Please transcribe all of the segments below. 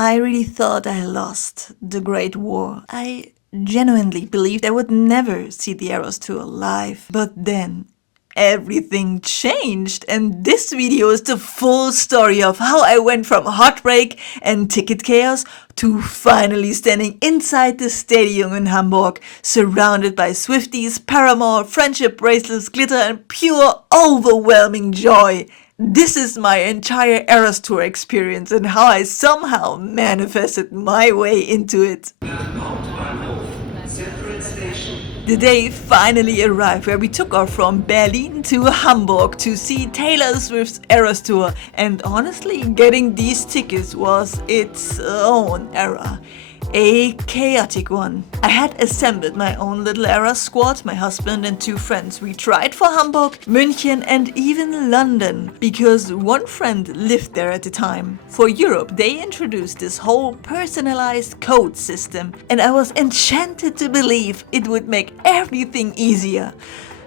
I really thought I lost the Great War. I genuinely believed I would never see the Eras Tour live. But then everything changed, and this video is the full story of how I went from heartbreak and ticket chaos to finally standing inside the stadium in Hamburg, surrounded by Swifties, Paramore, friendship bracelets, glitter, and pure overwhelming joy. This is my entire Eras Tour experience and how I somehow manifested my way into it. The day finally arrived where we took off from Berlin to Hamburg to see Taylor Swift's Eras Tour, and honestly, getting these tickets was its own era. A chaotic one. I had assembled my own little Eras squad, my husband and 2 friends. We tried for Hamburg, München and even London, because one friend lived there at the time. For Europe, they introduced this whole personalized code system, and I was enchanted to believe it would make everything easier.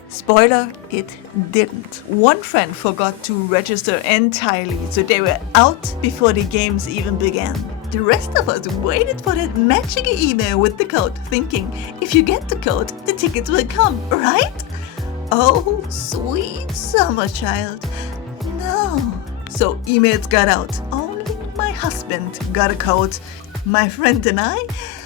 Spoiler, it didn't. One friend forgot to register entirely, so they were out before the games even began. The rest of us waited for that magic email with the code, thinking, if you get the code, the tickets will come, right? Oh, sweet summer child. No. So emails got out. Only my husband got a code. My friend and I,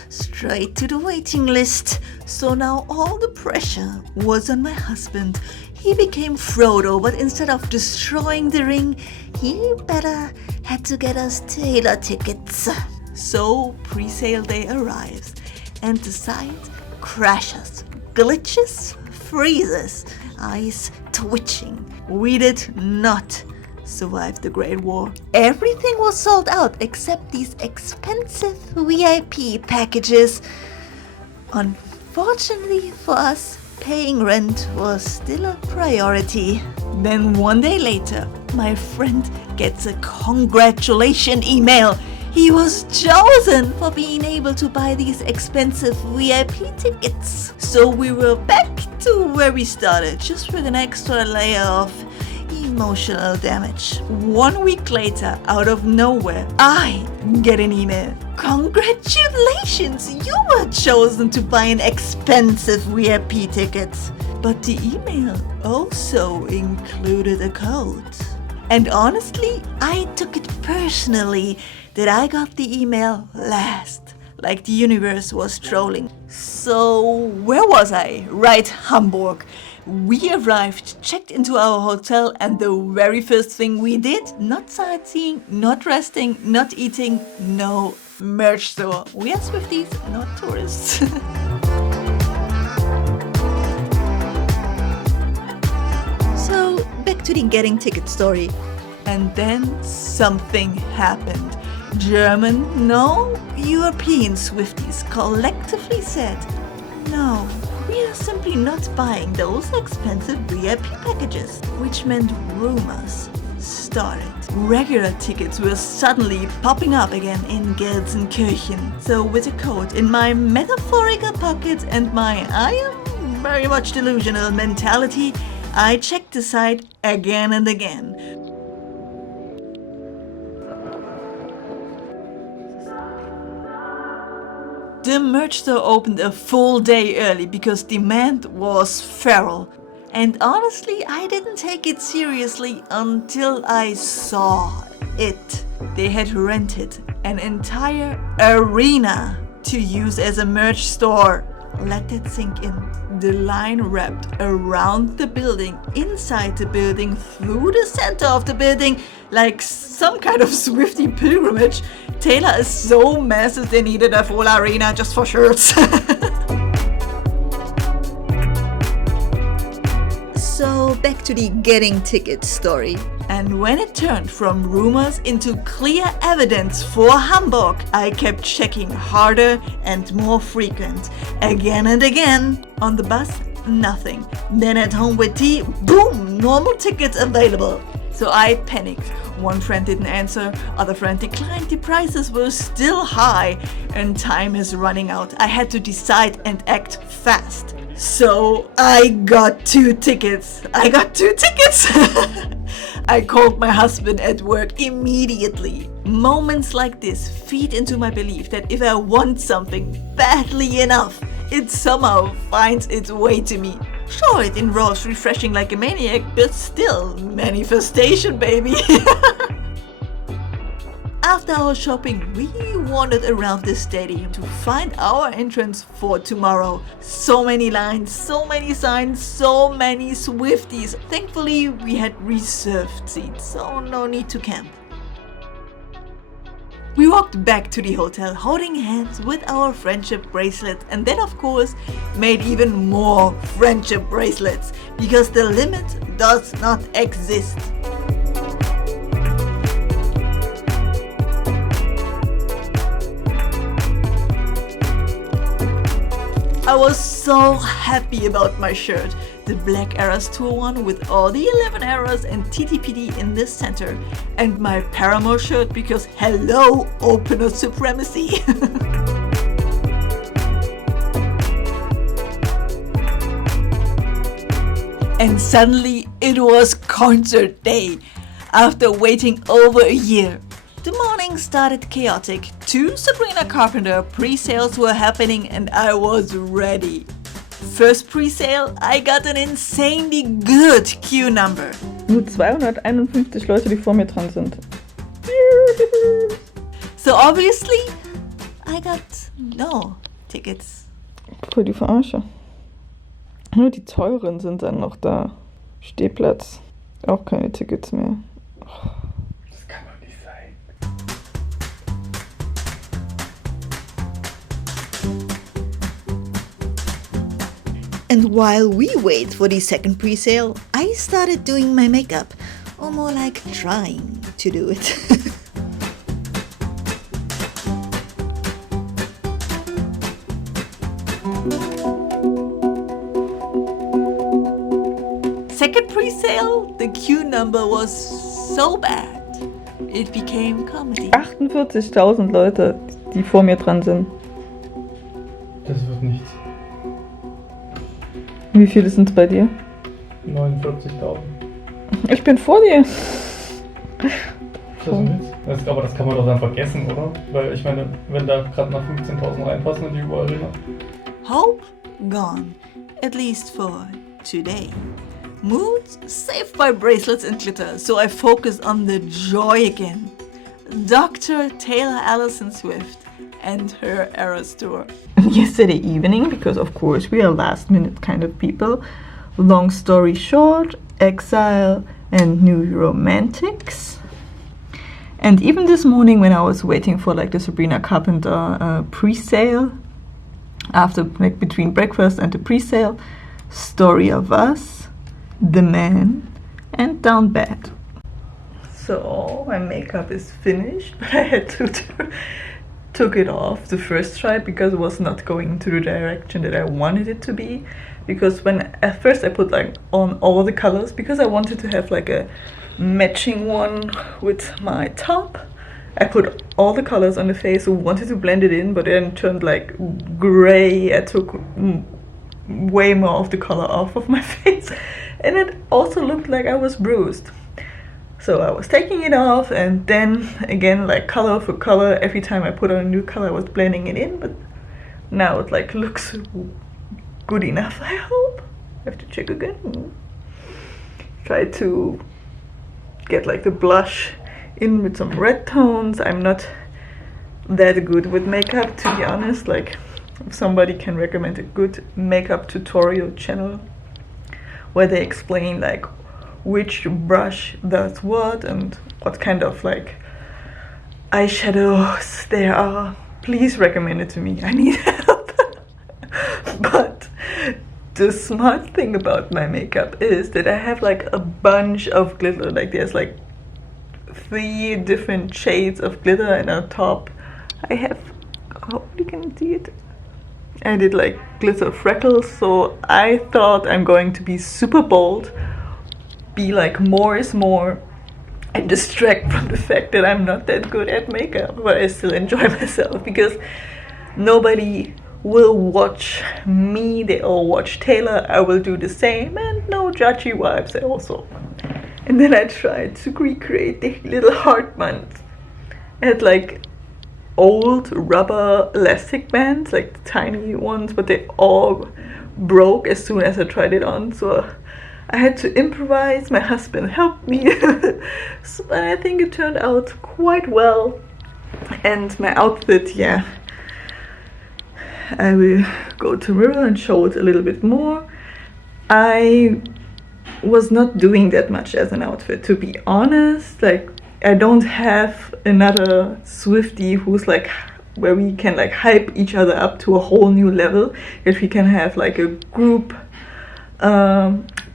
straight to the waiting list. So now all the pressure was on my husband. He became Frodo, but instead of destroying the ring, he better had to get us Taylor tickets. So pre-sale day arrives, and the site crashes, glitches, freezes, eyes twitching. We did not survive the Great War. Everything was sold out except these expensive VIP packages. Unfortunately for us, paying rent was still a priority. Then one day later, my friend gets a congratulation email. He was chosen for being able to buy these expensive VIP tickets. So we were back to where we started, just with an extra layer of emotional damage. 1 week later, out of nowhere, I get an email. Congratulations, you were chosen to buy an expensive VIP ticket. But the email also included a code. And honestly, I took it personally that I got the email last, like the universe was trolling. So where was I? Right, Hamburg. We arrived, checked into our hotel, and the very first thing we did, not sightseeing, not resting, not eating, no merch store. We are Swifties, not tourists. So back to the getting ticket story. And then something happened. German, no, European Swifties collectively said, no, we are simply not buying those expensive VIP packages, which meant rumors started. Regular tickets were suddenly popping up again in Gelsenkirchen. So with a code in my metaphorical pocket and my I am very much delusional mentality, I checked the site again and again. The merch store opened a full day early because demand was feral. And honestly, I didn't take it seriously until I saw it. They had rented an entire arena to use as a merch store. Let that sink in. The line wrapped around the building, inside the building, through the center of the building, like some kind of Swiftie pilgrimage. Taylor is so massive they needed a full arena just for shirts. So back to the getting tickets story. And when it turned from rumors into clear evidence for Hamburg, I kept checking harder and more frequent. Again and again. On the bus, nothing. Then at home with tea, boom, normal tickets available. So I panicked. One friend didn't answer, other friend declined, the prices were still high, and time is running out. I had to decide and act fast. So I got 2 tickets. I called my husband at work immediately. Moments like this feed into my belief that if I want something badly enough, it somehow finds its way to me. Sure, it involves refreshing like a maniac, but still, manifestation, baby. After our shopping, we wandered around the stadium to find our entrance for tomorrow. So many lines, so many signs, so many Swifties. Thankfully, we had reserved seats, so no need to camp. We walked back to the hotel holding hands with our friendship bracelet, and then of course made even more friendship bracelets because the limit does not exist. I was so happy about my shirt, the Black Eras Tour one with all the 11 eras and TTPD in the center, and my Paramore shirt because hello, opener supremacy. And suddenly it was concert day. After waiting over a year, the morning started chaotic. 2 Sabrina Carpenter pre-sales were happening and I was ready. First pre-sale, I got an insanely good queue number. Nur 251 Leute, die vor mir dran sind. So obviously, I got no tickets. Voll die Verarsche. Nur die teuren sind dann noch da. Stehplatz. Auch keine Tickets mehr. Das kann doch nicht sein. And while we wait for the second pre-sale, I started doing my makeup, or more like trying to do it. Second pre-sale, the queue number was so bad, it became comedy. 48.000 Leute, die vor mir dran sind. Das wird nichts. Wie viele sind es bei dir? 49.000. Ich bin vor dir. Ist das ein Witz? Aber das kann man doch dann vergessen, oder? Weil ich meine, wenn da gerade nach 15.000 reinpassen in die U-Arena. Hope gone, at least for today. Moods saved by bracelets and glitter, so I focus on the joy again. Dr. Taylor Allison Swift and her Eras Tour. Yesterday evening, because of course we are last minute kind of people. Long story short, Exile and New Romantics. And even this morning when I was waiting for like the Sabrina Carpenter pre-sale, after like between breakfast and the pre-sale, Story of Us, The Man, and Down Bad. So my makeup is finished, but I had to took it off the first try because it was not going into the direction that I wanted it to be. Because when at first I put like on all the colors because I wanted to have like a matching one with my top. I put all the colors on the face, wanted to blend it in, but then it turned like gray. I took way more of the color off of my face, and it also looked like I was bruised. So I was taking it off, and then again, like color for color, every time I put on a new color I was blending it in, but now it like looks good enough, I hope. I have to check again. Try to get like the blush in with some red tones. I'm not that good with makeup, to be honest. Like, if somebody can recommend a good makeup tutorial channel where they explain like which brush does what and what kind of like eyeshadows there are, please recommend it to me. I need help. But the smart thing about my makeup is that I have like a bunch of glitter. Like there's like 3 different shades of glitter, and on top I have, hopefully you can see it, I did like glitter freckles. So I thought I'm going to be super bold, be like more is more, and distract from the fact that I'm not that good at makeup, but I still enjoy myself because nobody will watch me, they all watch Taylor. I will do the same, and no judgy vibes also. And then I tried to recreate the little heart ones, I had like old rubber elastic bands, like the tiny ones, but they all broke as soon as I tried it on. So I had to improvise. My husband helped me. But I think it turned out quite well. And my outfit, yeah, I will go to mirror and show it a little bit more. I was not doing that much as an outfit, to be honest. Like, I don't have another Swiftie who's like, where we can like hype each other up to a whole new level. If we can have like a group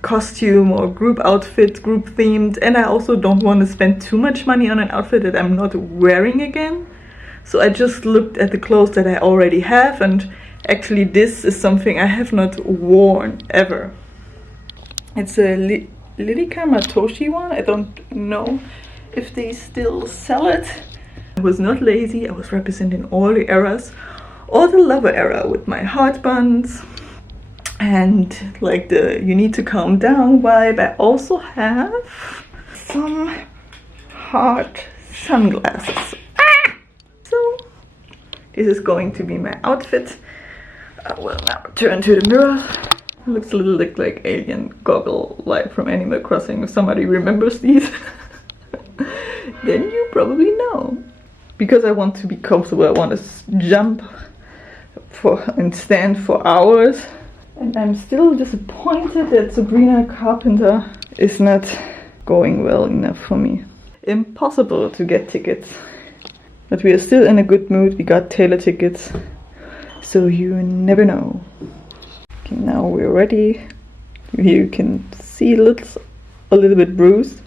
costume or group outfit, group themed. And I also don't want to spend too much money on an outfit that I'm not wearing again. So I just looked at the clothes that I already have, and actually this is something I have not worn ever. It's a Lilika Matoshi one. I don't know if they still sell it. I was not lazy. I was representing all the eras, all the lover era with my heart buns and like the you need to calm down vibe. I also have some heart sunglasses. So this is going to be my outfit. I will now turn to the mirror. It looks a little like alien goggle light from Animal Crossing. If somebody remembers these, then you probably know. Because I want to be comfortable, I want to jump and stand for hours. And I'm still disappointed that Sabrina Carpenter is not going well enough for me. Impossible to get tickets. But we are still in a good mood. We got Taylor tickets, so you never know. Okay, now we're ready. You can see a little bit bruised,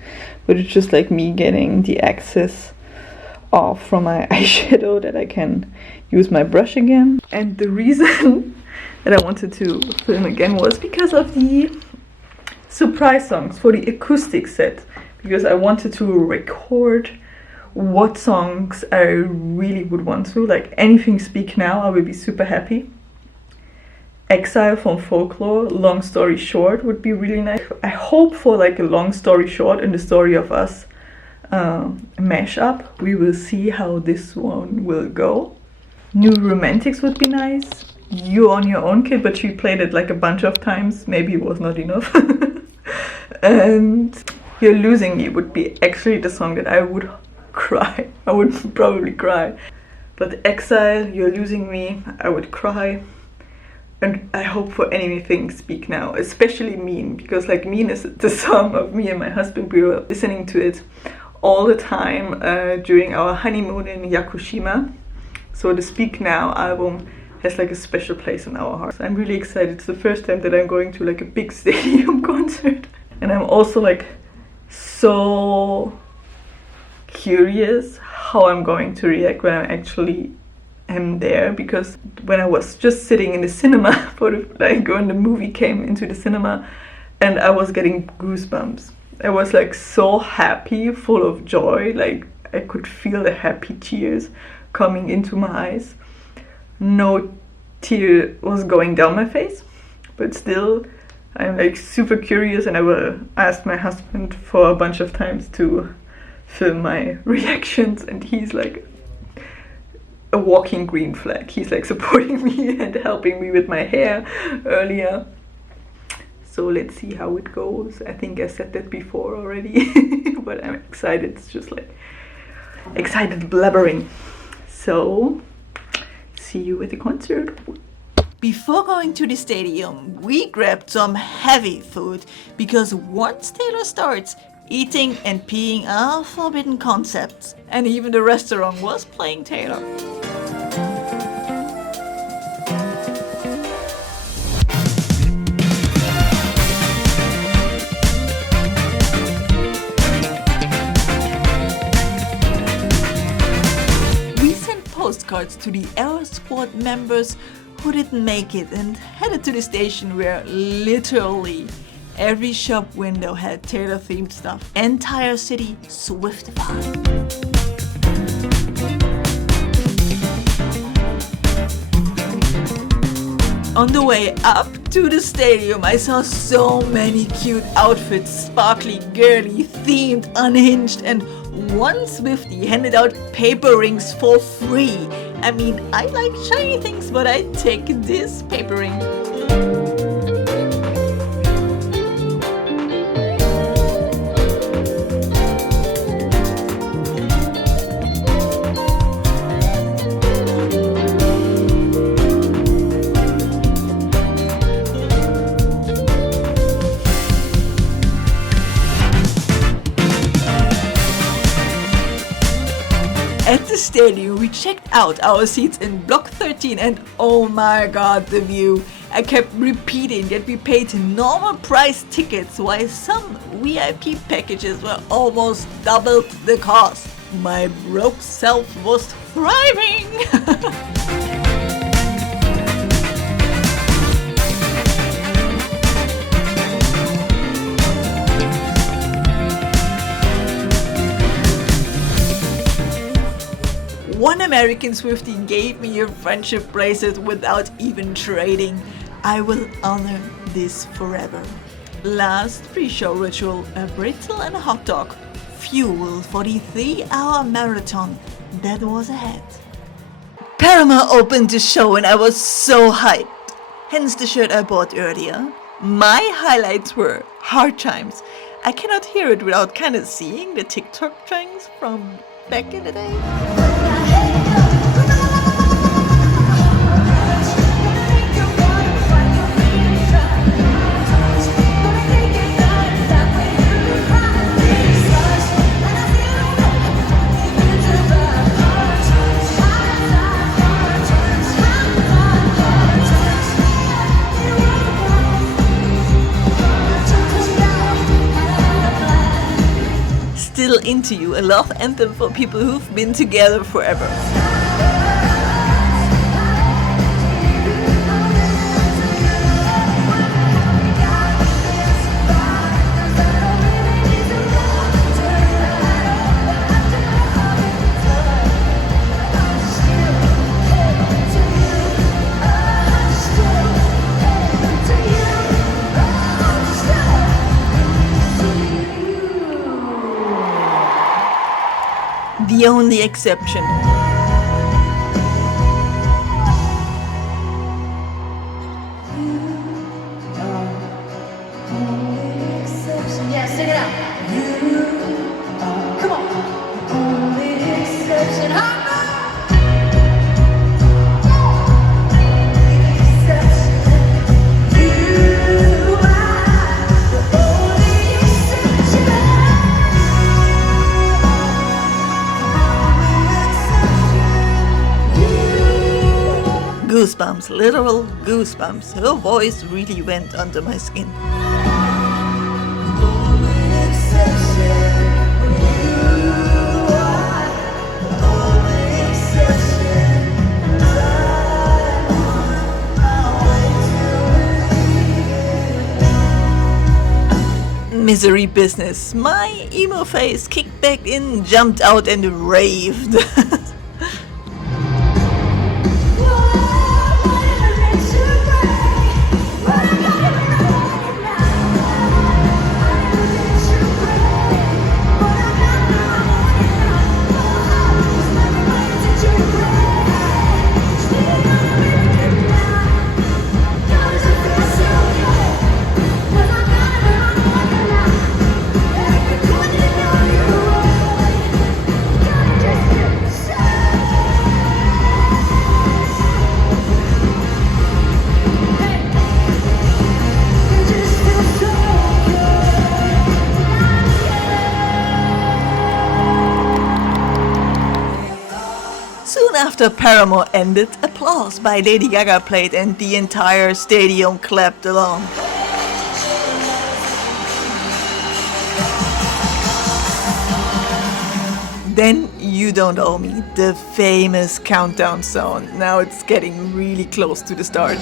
but it's just like me getting the excess off from my eyeshadow that I can use my brush again. And the reason that I wanted to film again was because of the surprise songs for the acoustic set, because I wanted to record what songs I really would want to, like Anything Speak Now, I will be super happy. Exile from Folklore, Long Story Short would be really nice. I hope for like a Long Story Short and The Story of Us mashup. We will see how this one will go. New Romantics would be nice. You on Your Own Kid, but she played it like a bunch of times. Maybe it was not enough. And You're Losing Me would be actually the song that I would cry. I would probably cry. But Exile, You're Losing Me, I would cry. And I hope for Anything Speak Now, especially Mean, because like Mean is the song of me and my husband. We were listening to it all the time during our honeymoon in Yakushima. So the Speak Now album has like a special place in our hearts. I'm really excited. It's the first time that I'm going to like a big stadium concert. And I'm also like so curious how I'm going to react when I actually am there, because when I was just sitting in the cinema for when the movie came into the cinema, and I was getting goosebumps. I was like so happy, full of joy, like I could feel the happy tears coming into my eyes. No tear was going down my face, but still I'm like super curious, and I will ask my husband for a bunch of times to film my reactions, and he's like a walking green flag. He's like supporting me and helping me with my hair earlier. So let's see how it goes. I think I said that before already, but I'm excited. It's just like excited blubbering. So see you at the concert. Before going to the stadium, we grabbed some heavy food, because once Taylor starts, eating and peeing are forbidden concepts. And even the restaurant was playing Taylor. We sent postcards to the Eras Squad members who didn't make it, and headed to the station where literally every shop window had Taylor themed stuff. Entire city Swiftified. On the way up to the stadium, I saw so many cute outfits, sparkly, girly, themed, unhinged, and one Swiftie handed out paper rings for free. I mean, I like shiny things, but I take this paper ring. At the stadium, we checked out our seats in block 13 and oh my god, the view. I kept repeating that we paid normal price tickets while some VIP packages were almost doubled the cost. My broke self was thriving! One American Swiftie gave me a friendship bracelet without even trading. I will honor this forever. Last pre-show ritual, a brittle and a hot dog. Fuel for the 3-hour marathon that was ahead. Paramore opened the show and I was so hyped. Hence the shirt I bought earlier. My highlights were Hard Times. I cannot hear it without kind of seeing the TikTok trends from back in the day. Still Into You, a love anthem for people who've been together forever. The only exception. Yeah, sing it out. You, come on. Only exception. You are the only exception. Goosebumps, literal goosebumps. Her voice really went under my skin. Misery business. My emo face kicked back in, jumped out and raved. Soon after Paramore ended, applause by Lady Gaga played and the entire stadium clapped along. Then You Don't Owe Me, the famous countdown song. Now it's getting really close to the start.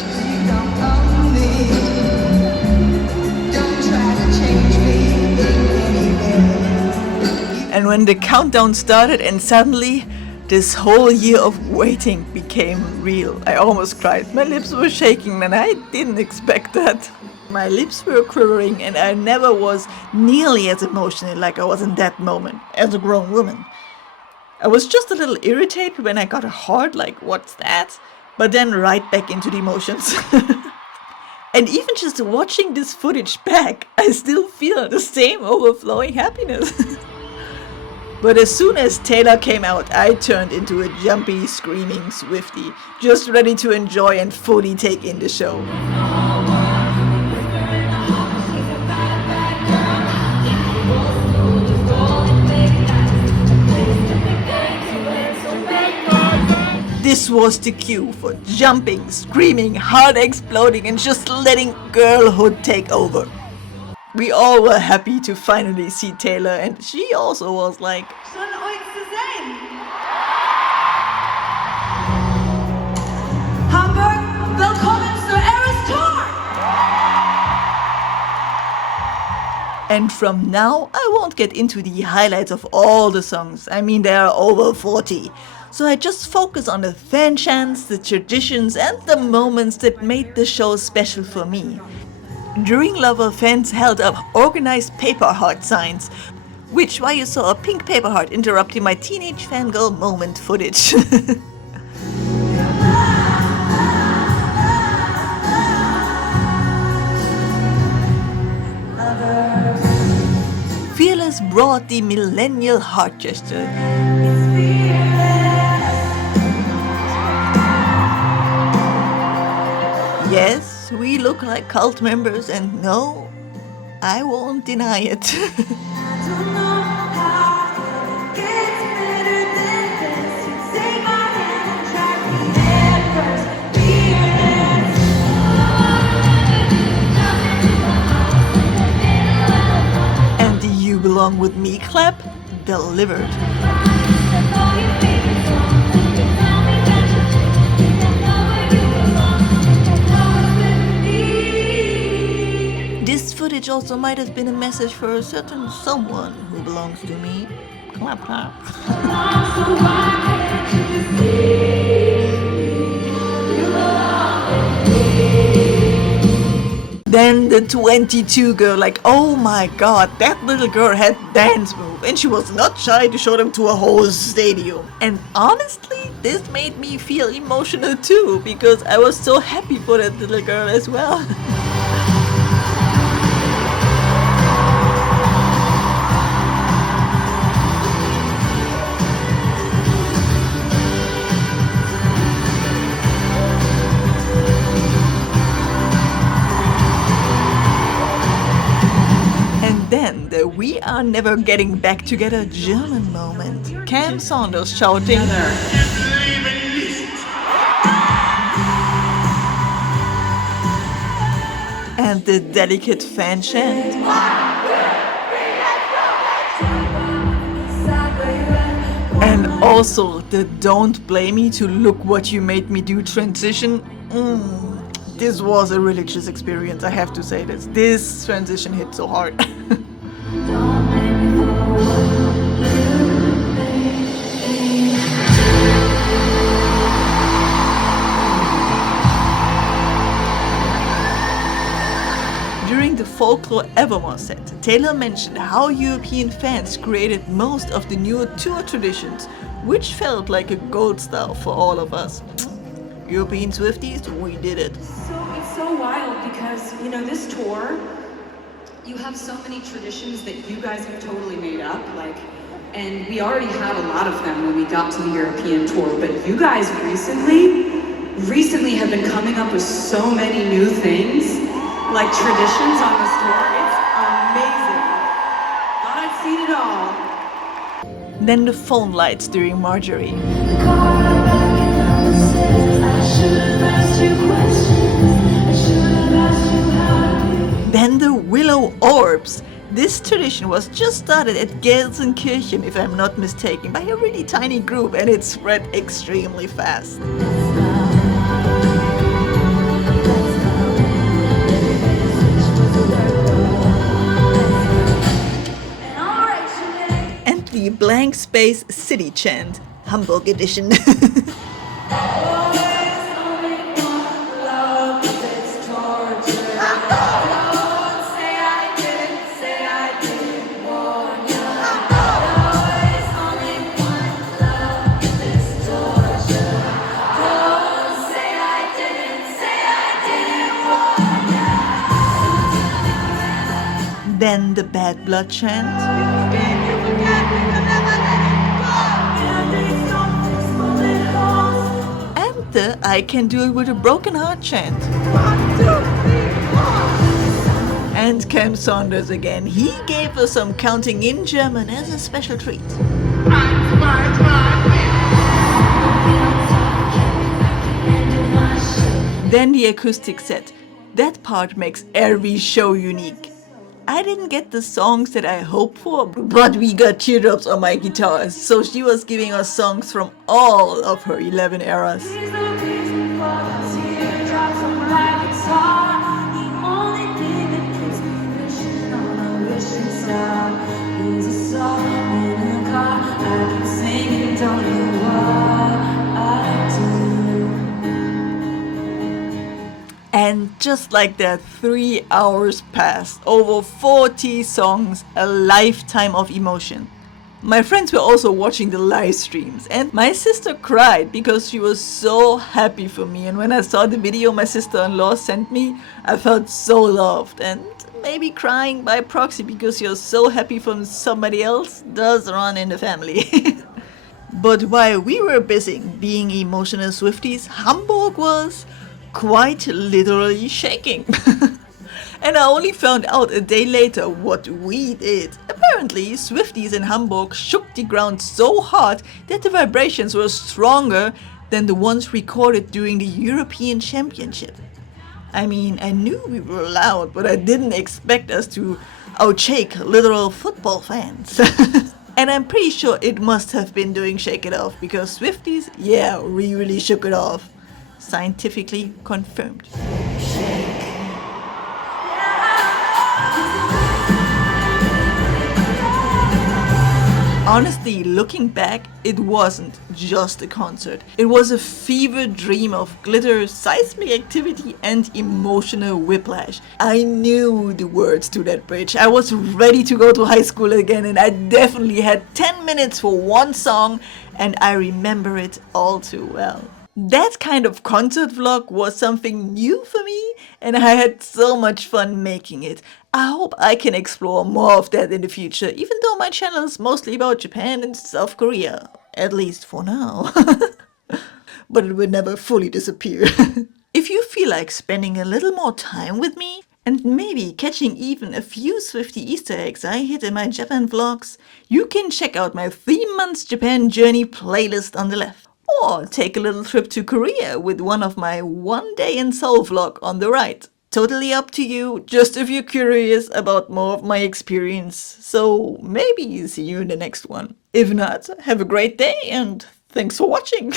And when the countdown started and suddenly this whole year of waiting became real, I almost cried. My lips were shaking and I didn't expect that. My lips were quivering and I never was nearly as emotional like I was in that moment as a grown woman. I was just a little irritated when I got a heart, like, what's that? But then right back into the emotions. And even just watching this footage back, I still feel the same overflowing happiness. But as soon as Taylor came out, I turned into a jumpy, screaming Swiftie, just ready to enjoy and fully take in the show. This was the cue for jumping, screaming, heart exploding, and just letting girlhood take over. We all were happy to finally see Taylor, and she also was like, Schön euch zu sehen. Hamburg, willkommen zur Eras Tour. and from now I won't get into the highlights of all the songs. I mean, there are over 40. So I just focus on the fan chants, the traditions, and the moments that made the show special for me. During Lover, fans held up organized paper heart signs, which why you saw a pink paper heart interrupting my teenage fangirl moment footage. Fearless brought the millennial heart gesture. Yes, we look like cult members, and no, I won't deny it. And the You Belong With Me clap delivered. This footage also might have been a message for a certain someone who belongs to me. Clap, clap. Then the 22 girl, like, oh my god, that little girl had dance move, and she was not shy to show them to a whole stadium. And honestly, this made me feel emotional too, because I was so happy for that little girl as well. Then the We Are Never Getting Back Together German moment. Cam Saunders shouting, and the delicate fan chant. And also the Don't Blame Me to Look What You Made Me Do transition. This was a religious experience, I have to say this. This transition hit so hard. During the Folklore Evermore set, Taylor mentioned how European fans created most of the newer tour traditions, which felt like a gold star for all of us. European Swifties, we did it. It's so wild because, you know, this tour, you have so many traditions that you guys have totally made up, and we already had a lot of them when we got to the European tour, but you guys recently have been coming up with so many new things, like traditions on this tour. It's amazing. Thought I'd seen it all. Then the phone lights during Marjorie. Then the Willow Orbs. This tradition was just started at Gelsenkirchen, if I'm not mistaken, by a really tiny group, and it spread extremely fast. And the Blank Space City chant, Hamburg edition. Then the Bad Blood chant. And the I Can Do It With a Broken Heart chant. And Cam Saunders again. He gave us some counting in German as a special treat. Then the acoustic set. That part makes every show unique. I didn't get the songs that I hoped for, but we got teardrops on my guitar, so she was giving us songs from all of her 11 eras. And just like that, 3 hours passed, over 40 songs, a lifetime of emotion. My friends were also watching the live streams, and my sister cried because she was so happy for me. And when I saw the video my sister-in-law sent me, I felt so loved, and maybe crying by proxy because you're so happy for somebody else does run in the family. But while we were busy being emotional Swifties, Hamburg was quite literally shaking. And I only found out a day later what we did. Apparently, Swifties in Hamburg shook the ground so hard that the vibrations were stronger than the ones recorded during the European Championship. I mean, I knew we were loud, but I didn't expect us to outshake literal football fans. And I'm pretty sure it must have been doing Shake It Off, because Swifties, yeah, we really shook it off. Scientifically confirmed. Honestly, looking back, it wasn't just a concert. It was a fever dream of glitter, seismic activity, and emotional whiplash. I knew the words to that bridge. I was ready to go to high school again, and I definitely had 10 minutes for one song, and I remember it all too well. That kind of concert vlog was something new for me, and I had so much fun making it. I hope I can explore more of that in the future, even though my channel is mostly about Japan and South Korea, at least for now. But it will never fully disappear. If you feel like spending a little more time with me, and maybe catching even a few Swiftie Easter eggs I hit in my Japan vlogs, you can check out my 3 months Japan journey playlist on the left. Or take a little trip to Korea with one of my 1 day in Seoul vlog on the right. Totally up to you, just if you're curious about more of my experience. So maybe see you in the next one. If not, have a great day and thanks for watching.